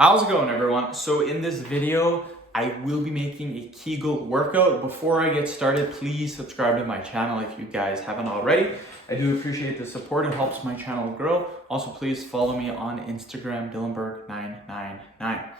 How's it going, everyone? So in this video, I will be making a Kegel workout. Before I get started, please subscribe to my channel if you guys haven't already. I do appreciate the support. It helps my channel grow. Also, please follow me on Instagram, Dylanberg999.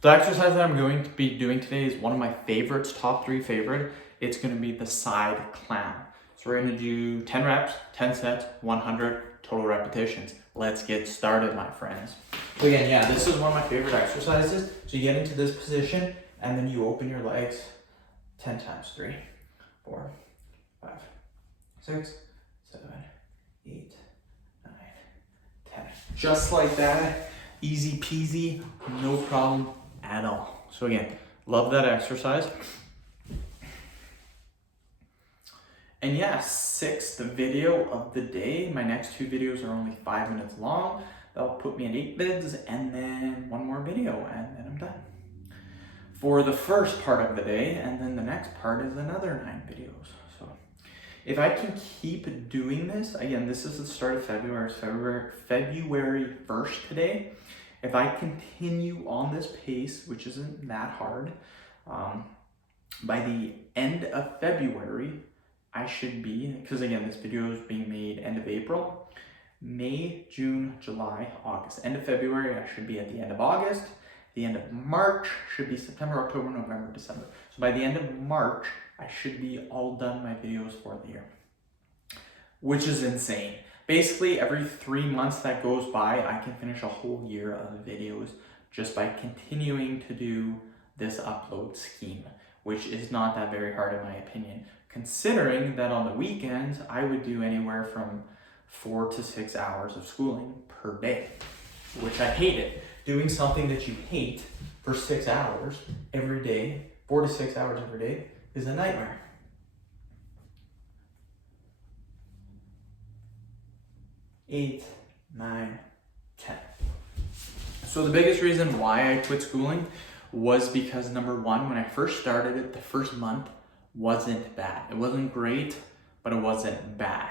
The exercise that I'm going to be doing today is one of my favorites, top 3 favorite. It's going to be the side clam. So we're going to do 10 reps, 10 sets, 100 total repetitions. Let's get started, my friends. So again, yeah, this is one of my favorite exercises. So you get into this position and then you open your legs 10 times. 3, 4, 5, 6, 7, 8, 9, 10. Just like that, easy peasy, no problem at all. So again, love that exercise. And yeah, 6th video of the day. My next 2 videos are only 5 minutes long. That'll put me at 8 vids and then 1 more video and then I'm done. For the first part of the day, and then the next part is another 9 videos. So if I can keep doing this, again, this is the start of February. It's February 1st today. If I continue on this pace, which isn't that hard, by the end of February, I should be, because again, this video is being made end of April, May, June, July, August. End of February, I should be at the end of August. The end of March should be September, October, November, December. So by the end of March, I should be all done my videos for the year, which is insane. Basically, every 3 months that goes by, I can finish a whole year of videos just by continuing to do this upload scheme, which is not that very hard in my opinion, considering that on the weekends, I would do anywhere from 4 to 6 hours of schooling per day, which I hated. Doing something that you hate for 6 hours every day, 4 to 6 hours every day, is a nightmare. 8, 9, 10. So the biggest reason why I quit schooling was because number 1, when I first started it, the first month wasn't bad. It wasn't great, but it wasn't bad.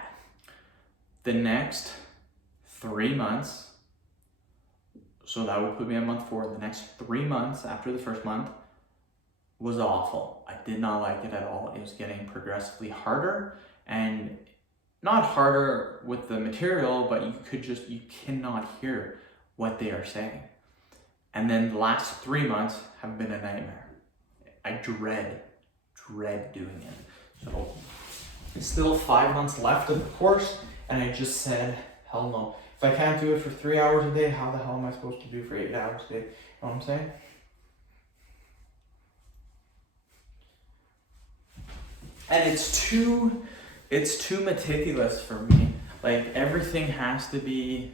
The next 3 months, so that would put me on month 4, the next 3 months after the first month was awful. I did not like it at all. It was getting progressively harder, and not harder with the material, but you cannot hear what they are saying. And then the last 3 months have been a nightmare. I dread doing it. So it's still 5 months left of the course, and I just said, hell no. If I can't do it for 3 hours a day, how the hell am I supposed to do for 8 hours a day? You know what I'm saying? And it's too meticulous for me. Like, everything has to be,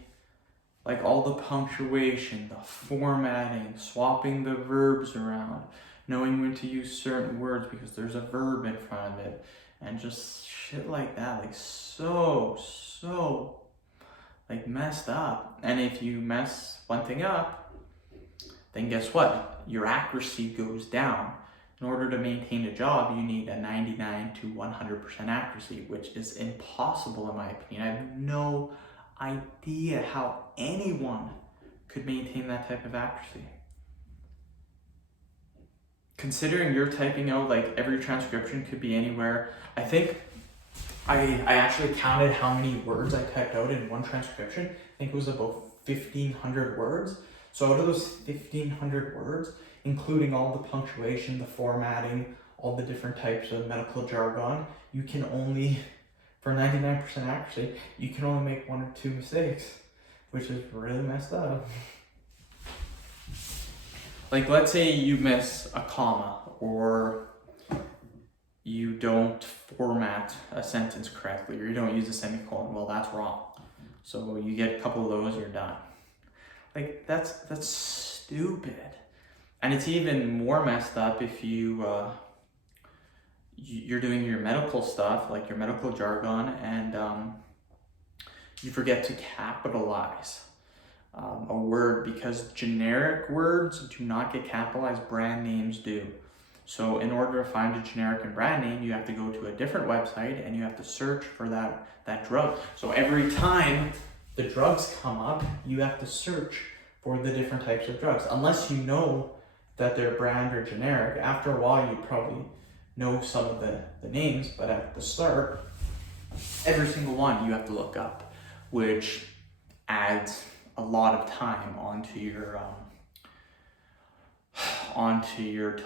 like, all the punctuation, the formatting, swapping the verbs around, knowing when to use certain words because there's a verb in front of it, and just shit like that, like so like messed up. And if you mess one thing up, then guess what? Your accuracy goes down. In order to maintain a job, you need a 99 to 100% accuracy, which is impossible in my opinion. I have no idea how anyone could maintain that type of accuracy. Considering you're typing out, like, every transcription could be anywhere. I think I actually counted how many words I typed out in one transcription. I think it was about 1,500 words. So out of those 1,500 words, including all the punctuation, the formatting, all the different types of medical jargon, you can only, for 99% accuracy, you can only make 1 or 2 mistakes, which is really messed up. Like, let's say you miss a comma, or you don't format a sentence correctly, or you don't use a semicolon. Well, that's wrong. So you get a couple of those, you're done. Like, that's stupid. And it's even more messed up if you're doing your medical stuff, like your medical jargon, and you forget to capitalize a word, because generic words do not get capitalized, brand names do. So in order to find a generic and brand name, you have to go to a different website and you have to search for that drug. So every time the drugs come up, you have to search for the different types of drugs. Unless you know that they're brand or generic, after a while you probably know some of the names, but at the start, every single one you have to look up, which adds a lot of time onto your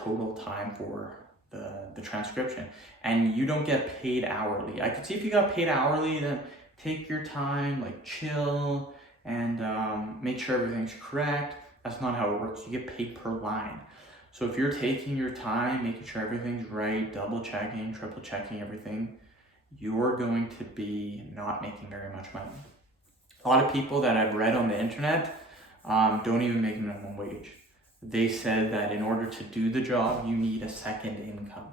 total time for the transcription. And you don't get paid hourly. I could see if you got paid hourly, then take your time, like chill, and make sure everything's correct. That's not how it works. You get paid per line. So if you're taking your time, making sure everything's right, double checking, triple checking everything, you're going to be not making very much money. A lot of people that I've read on the internet don't even make minimum wage. They said that in order to do the job, you need a second income,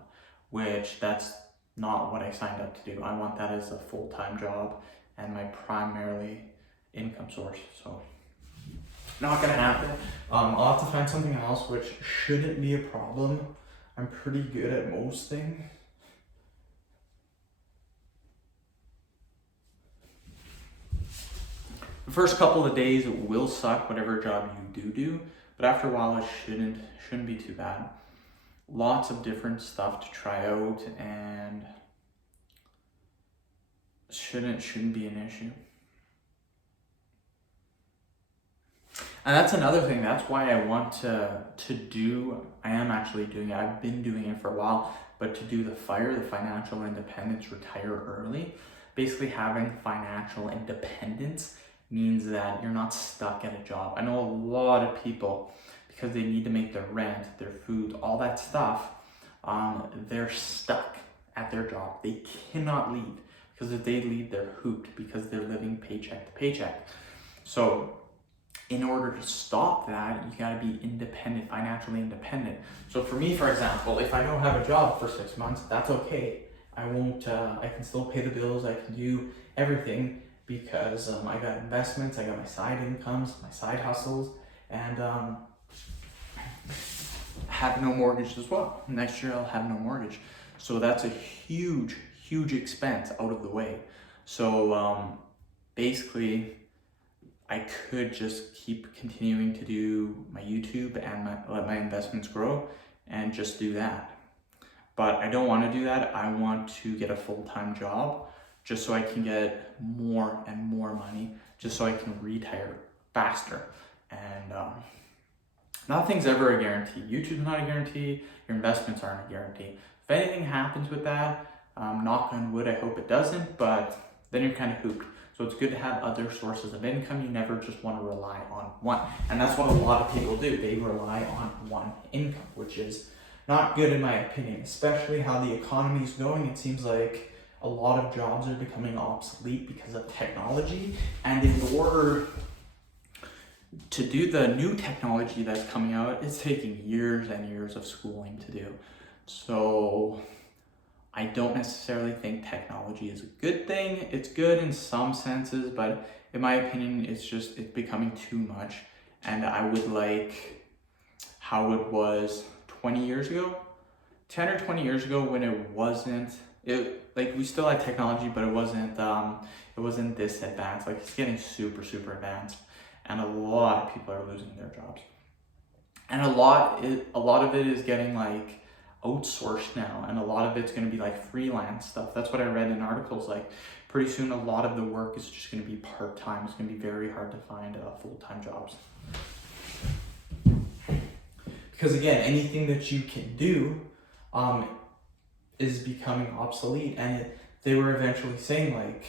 which that's not what I signed up to do. I want that as a full-time job and my primarily income source. So not gonna happen. I'll have to find something else, which shouldn't be a problem. I'm pretty good at most things. The first couple of days it will suck, whatever job you do, but after a while it shouldn't be too bad. Lots of different stuff to try out, and shouldn't be an issue. And that's another thing. That's why I want to do. I am actually doing it. I've been doing it for a while, but to do the FIRE, the financial independence, retire early. Basically, having financial independence means that you're not stuck at a job. I know a lot of people, because they need to make their rent, their food, all that stuff, they're stuck at their job. They cannot leave, because if they leave, they're hooped, because they're living paycheck to paycheck. So in order to stop that, you gotta be independent, financially independent. So for me, for example, if I don't have a job for 6 months, that's okay. I can still pay the bills, I can do everything, because I got investments, I got my side incomes, my side hustles, and have no mortgage as well. Next year I'll have no mortgage. So that's a huge expense out of the way. So basically, I could just keep continuing to do my YouTube and let my investments grow and just do that. But I don't want to do that. I want to get a full-time job just so I can get more and more money, just so I can retire faster. And nothing's ever a guarantee. YouTube's not a guarantee. Your investments aren't a guarantee. If anything happens with that, knock on wood, I hope it doesn't, but then you're kind of hooped. So it's good to have other sources of income. You never just want to rely on one. And that's what a lot of people do. They rely on one income, which is not good in my opinion, especially how the economy is going. It seems like a lot of jobs are becoming obsolete because of technology. And in order to do the new technology that's coming out, it's taking years and years of schooling to do. So I don't necessarily think technology is a good thing. It's good in some senses, but in my opinion, it's becoming too much. And I would like how it was 20 years ago, 10 or 20 years ago, when we still had technology, but it wasn't this advanced. Like, it's getting super advanced, and a lot of people are losing their jobs. And a lot of it is getting like outsourced now, and a lot of it's going to be like freelance stuff. That's what I read in articles. Like, pretty soon a lot of the work is just going to be part-time. It's going to be very hard to find full-time jobs, because again, anything that you can do is becoming obsolete. And they were eventually saying, like,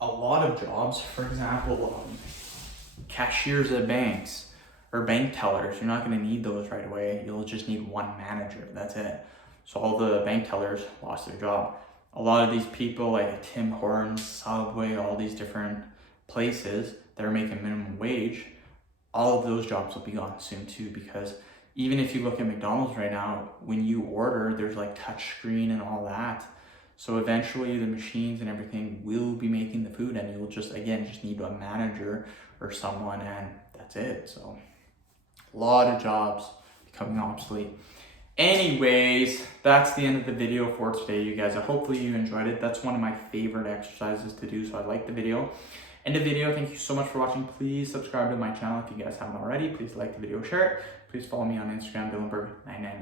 a lot of jobs, for example, cashiers at banks or bank tellers, you're not going to need those right away. You'll just need one manager. That's it. So all the bank tellers lost their job. A lot of these people, like Tim Hortons, Subway, all these different places that are making minimum wage, all of those jobs will be gone soon too, because even if you look at McDonald's right now, when you order, there's like touch screen and all that. So eventually the machines and everything will be making the food, and you'll just need a manager or someone, and that's it. So a lot of jobs becoming obsolete. Anyways, that's the end of the video for today, you guys. Hopefully you enjoyed it. That's one of my favorite exercises to do, so I like the video. end the video. Thank you so much for watching. Please subscribe to my channel if you guys haven't already. Please like the video, share it. Please follow me on Instagram, Dylanberg999.